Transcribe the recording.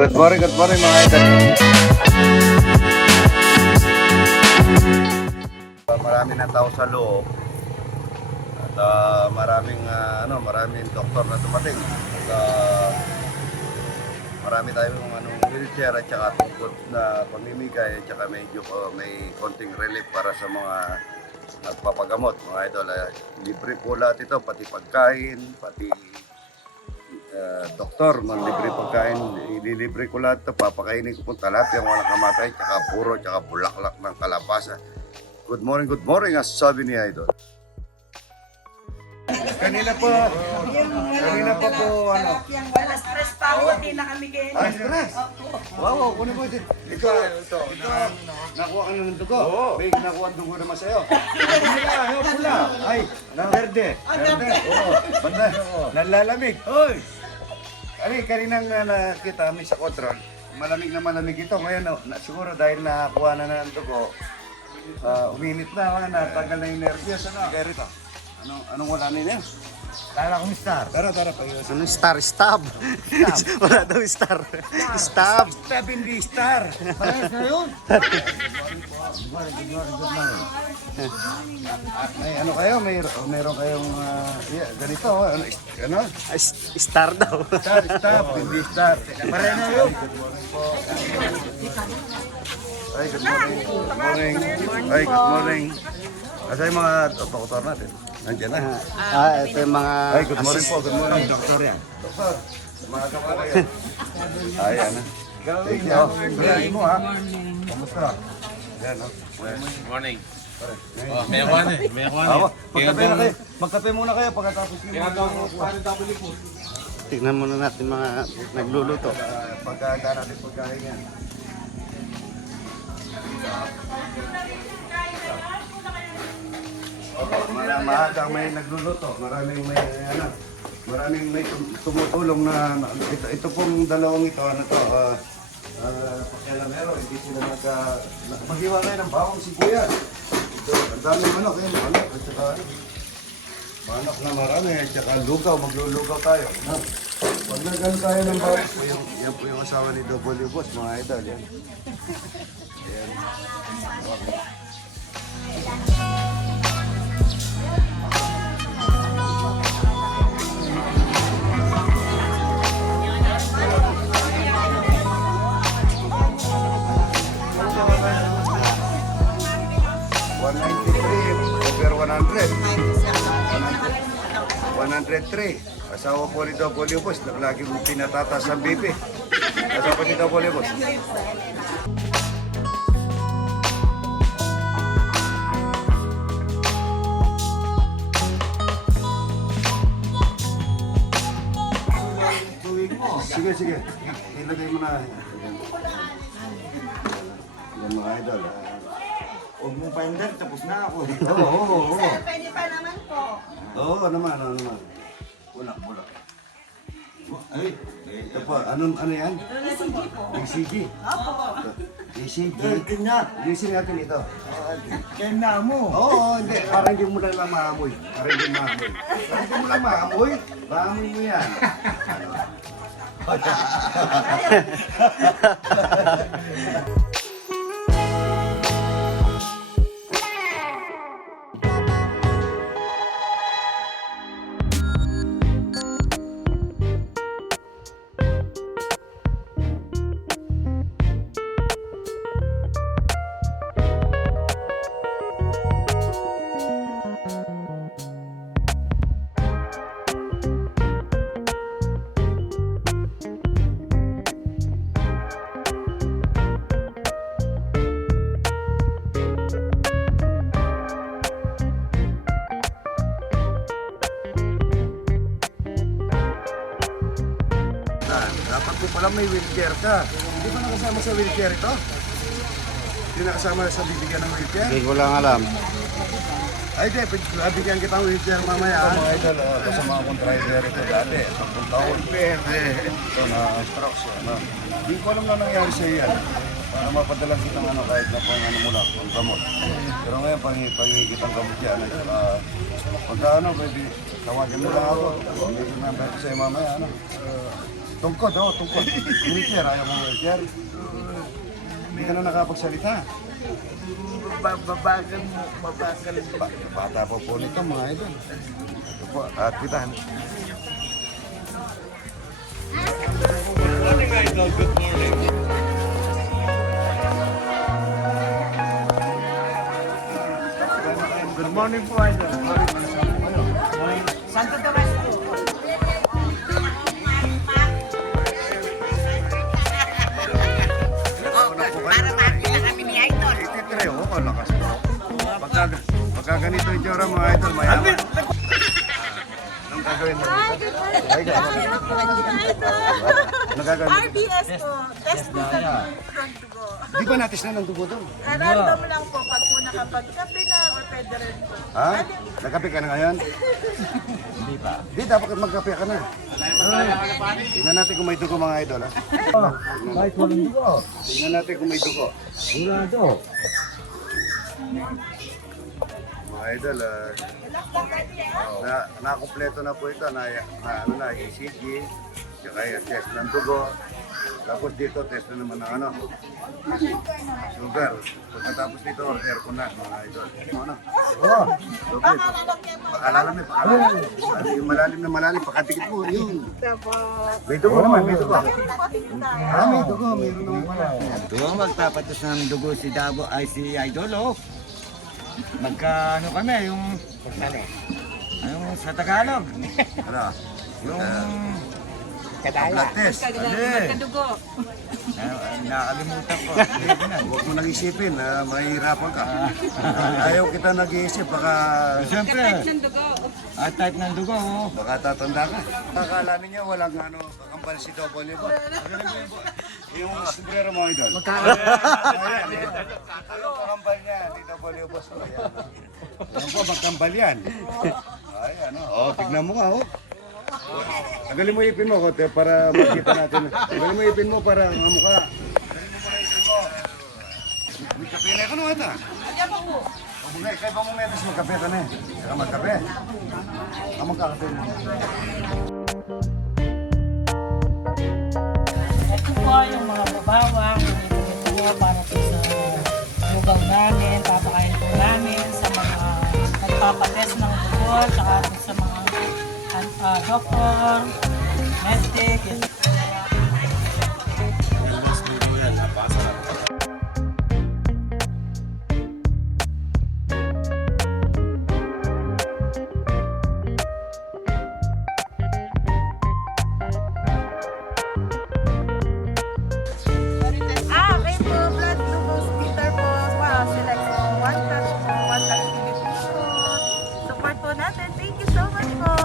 Good morning mga idol. Marami ng tao sa loob. At maraming doktor na dumating. At marami tayong wheelchair at saka tungkol na pamimigay at saka medyo may konting relief para sa mga nagpapagamot mga idol. Libre po lahat ito, pati pagkain, pati doktor, libre pagkain, ililibre ko lahat ito, papakainin ko po talapia, walang kamatay, tsaka puro, tsaka bulaklak ng kalabasa. Good morning, as sabi ni Idol. Kanina po Wala stress pa ako, hindi na kami ganyan. stress? Wow, kunin mo ito. Ikaw, nakuha ka na ng dugo? Oo. May nakuha ang dugo naman sa'yo. Pula. Ay, verde. Oo, banda. Nalalamig. Hoy! Kaninang nakita kami sa control, malamig na malamig ito. Ngayon, siguro dahil nakakuha na ng dugo, uminit na, natagal na yung nervyos. Kaya rito, anong wala na yan? Kala kong star. Tara, pag-iwas. Ano star? Stab. Wala daw star. Stab. Stab, hindi star. Parehas na yun. Ay, ano kayo? Meron kayong ganito, Star daw. Stab, hindi star. Pareho na yun. Ay, good morning. Ay, good morning. Asa yung mga doktor natin? Nandiyan na. Ito yung mga Ay, good morning po. Good morning. Doktor yan. Doktor, umaga po kayo. Ay, ano. Thank you. Bilangin mo ha. Kamusta? Yan, no? Morning. May akuan eh. Magkape muna kayo pagkatapos yung tignan muna natin mga nagluluto. pagkakita natin pagkain yan. Maagang may nagluluto, maraming may tumutulong na ito pong dalawang ito, pakialamero, hindi sila maghiwa kayo ng bawang sibuyas. Ito, ang daming manok, at saka manok na marami, at saka lugaw, maglulugaw tayo. Pag nagano tayo ng bawang, yan po yung asawa ni W Boss, mga idol, yan. Yan. Over 100. 103. Asawa po ni W Boss, lagi mong pinatatas ang BP. Asawa po ni W Boss. Sige. Ilagay mo na. Yan mga idol. Huwag mong paindar, tapos na ako. Oo. Pwede pa naman po. Oo naman. Bulak. Ay, ito po. Ano yan? ECG po. ECG. ECG. Dirty na. Isin natin ito. Kaya na mo. Oo, hindi. Parang hindi mo lang maamoy. Parang hindi mo lang maamoy. Maamoy mo yan. Dapat ko pala may wheelchair ka. Hindi ba nakasama sa wheelchair ito? Hindi nakasama sa bibigyan ng wheelchair? Hindi ko lang alam. Ay, di, bigyan kita ng wheelchair mamaya. Ito mga idol, ito sa mga contriver ito dati. 10 taon. Pwede. Ito na stroke siya. Hindi ko alam na nangyari sa yan. Para mapadala kitang kahit na pang mo lang, pang gamot. Pero ngayon, pangikitang gamot yan. Pagka pwede, tawagin mo lang ako. May number ko sa'yo mamaya. Tungkod, tungkod. Wheelchair, ayaw mo wheelchair. Hindi ka na nakapagsalita. Babagal mo, mabagal. Bata pa po nito mga idol. Ito po, at kita. Morning, Idol. Good morning. Good morning po, Idol. Santo Tomas po. Para makita kami ni Idol. Ititire, lakas po. Pagka ganito yung tsura mga idol, mayaman. Anong gagawin mo dito? Anong gagawin mo? RBS po, test po kami from dugo. Di ba natis na ng dugo doon? Random lang po pag po nakapagkape na or pwede rin po. Ha? Nagkape ka na ngayon? Hindi pa. Di, dapat magkape ka na. Tingnan natin kung may dugo mga idol, ha? Kahit walang dugo. Tingnan natin kung may dugo. Sigurado. Mga idol, nakumpleto na po ito na ECG, saka yung test ng dugo. Tapos dito, test na naman ng sugar. Pagkatapos dito, order ko na mga idol. Ano? Okay. Pakalalam eh, pakalalam. Yung malalim, pakadikit mo, yun. May dugo naman, may dugo. May dugo, mayroon naman pala. Dugo, magpapatos ng dugo si Dabo, ay si Idol, oh. Magka, ano kami, yung sa Tagalog. Ano? Yung Blood test. Magkadugo. nakalimutan ko. Huwag mo nang isipin, mahihirapan ka. Ayaw kita nag-iisip, baka Siyempre, Ng dugo. type ng dugo, oh. baka tatanda ka. Akala ninyo walang kakambal si Double ba? Yung sombrero mo idol. Ayan, yung kakambal niya, ni Double Boss. Ayan po, magkambal yan. Ay, tignan mo nga, Tagalin mo ipin mo, kote, para makita natin. Tagalin mo ipin mo para ang mukha. Tagalin mo muna ipin mo. May kape na ka naman, ha? Bugay, kaya ba mo nga ito magkape ka na eh? Saka magkape. Magkakape mo. Ito po yung mga babawang, ito po para po sa lugaw namin, papakain po namin sa mga nagpapatest ng dugo, tsaka po sa mga doktor, medic, ito po. Rainbow blood glucose meter po. Wow, select po. One touch po. One touch po. Support po natin. Thank you so much po.